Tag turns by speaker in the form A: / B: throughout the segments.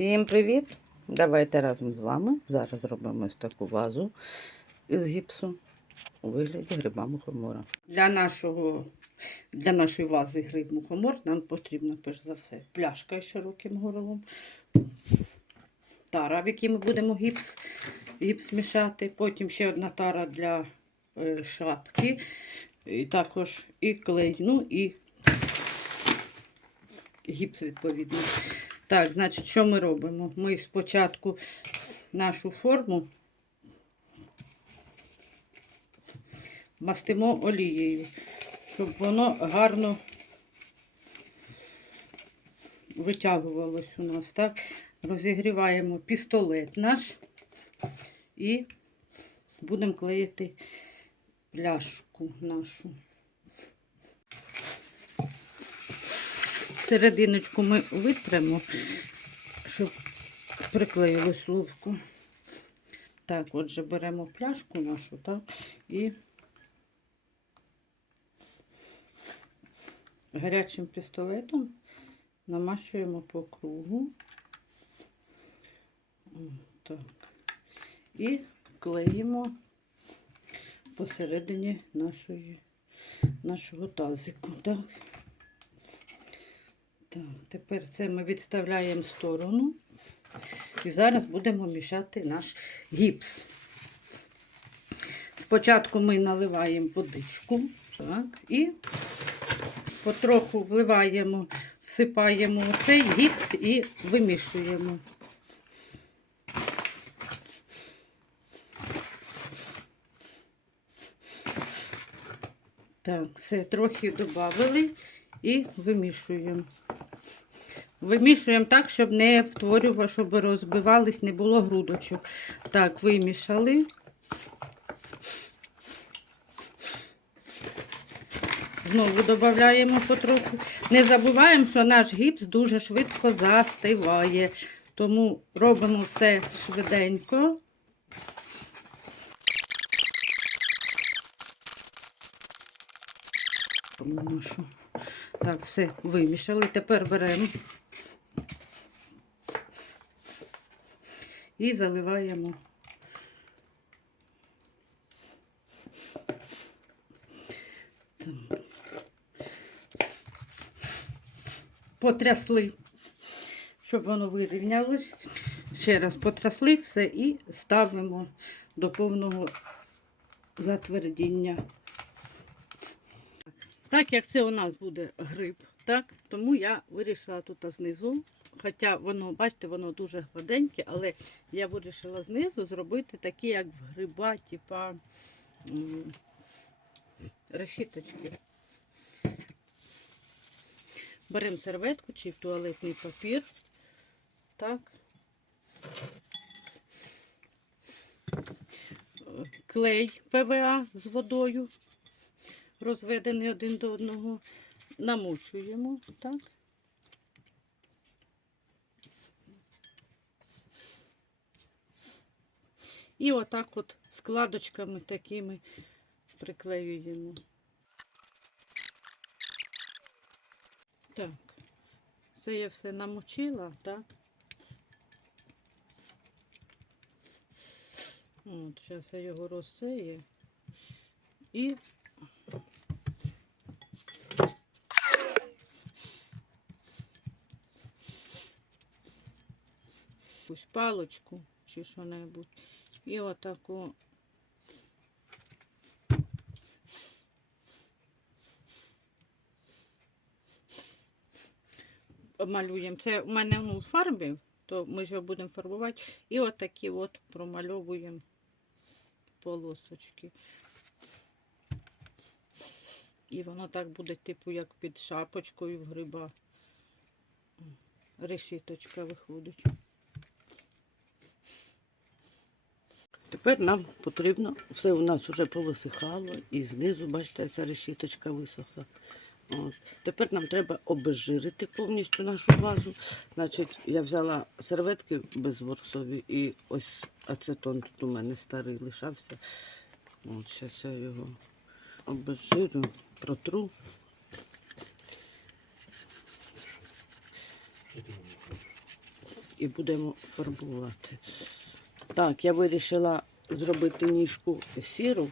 A: Всім привіт! Давайте разом з вами зараз зробимо ось таку вазу із гіпсу у вигляді гриба мухомора. Для, нашого, для нашої вази гриб мухомор нам потрібно перш за все пляшка із широким горлом, тара, в якій ми будемо гіпс, гіпс мішати, потім ще одна тара для е, шапки, і також і клей, ну і гіпс відповідно. Так, значить, що ми робимо? Ми спочатку нашу форму мастимо олією, щоб воно гарно витягувалось у нас. Так? Розігріваємо пістолет наш і будемо клеїти пляшку нашу. Серединочку ми витримо, щоб приклеїлось ловко. Так, отже, беремо пляшку нашу, так, і гарячим пістолетом намащуємо по кругу. Так. І клеїмо посередині нашої, нашого тазику. Так. Так, тепер це ми відставляємо в сторону. І зараз будемо мішати наш гіпс. Спочатку ми наливаємо водичку, так, і потроху вливаємо, всипаємо цей гіпс і вимішуємо. Так, все, трохи додали і вимішуємо. Вимішуємо так, щоб не втворювало, щоб розбивались, не було грудочок. Так, вимішали. Знову додаємо потроху. Не забуваємо, що наш гіпс дуже швидко застиває. Тому робимо все швиденько. Так, все вимішали. Тепер беремо і заливаємо. Потрясли, щоб воно вирівнялось. Ще раз потрясли все і ставимо до повного затвердіння. Так як це у нас буде гриб, так, тому я вирішила тут знизу. Хоча воно, бачите, воно дуже гладеньке, але я вирішила знизу зробити такі, як в гриба, типа решіточки. Беремо серветку чи туалетний папір. Так. Клей ПВА з водою розведений один до одного, намочуємо, так. І отак от складочками такими приклеюємо. Так, це я все намочила, так. От, зараз я його розсею і палочку чи що-небудь. І отаку малюємо. Це у мене ну, в фарбі, то ми ж будемо фарбувати. І отакі от промальовуємо полосочки. І воно так буде, типу, як під шапочкою в гриба. Решіточка виходить. Тепер нам потрібно, все у нас вже повисихало, і знизу, бачите, ця решіточка висохла. От. Тепер нам треба обезжирити повністю нашу вазу. Значить, я взяла серветки безворсові і ось ацетон тут у мене старий лишався. От, зараз я його обезжирю, протру. і будемо фарбувати. Так, я вирішила зробити ніжку сіру.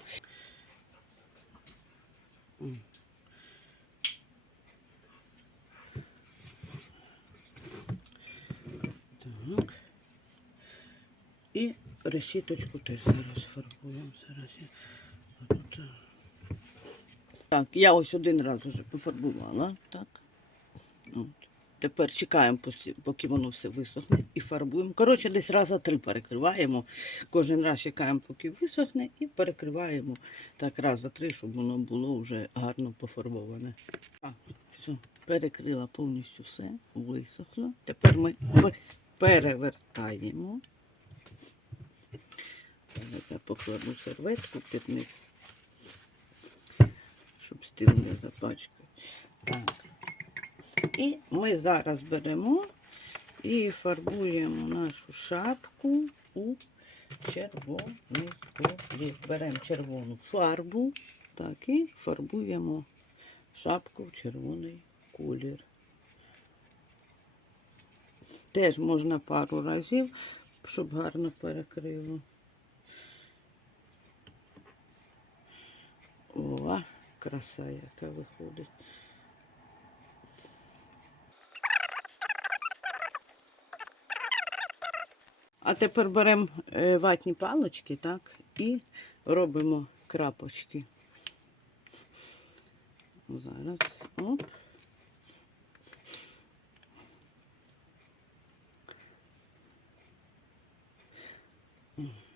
A: Так. І решіточку теж зараз фарбуємо. Зараз я. Так, я ось один раз вже пофарбувала. Так. От. Тепер чекаємо, поки воно все висохне, і фарбуємо. Коротше, десь раза три перекриваємо. Кожен раз чекаємо, поки висохне, і перекриваємо так раз за три, щоб воно було вже гарно пофарбоване. Так, все, перекрила повністю все, висохло. Тепер ми перевертаємо. Я покладу серветку під них, щоб стіл не запачкав. Так. І ми зараз беремо і фарбуємо нашу шапку у червоний колір. Беремо червону фарбу, так, і фарбуємо шапку в червоний колір. Теж можна пару разів, щоб гарно перекрило. О, краса яка виходить. А тепер беремо е, ватні палочки, так, і робимо крапочки. Зараз оп. Mm-hmm.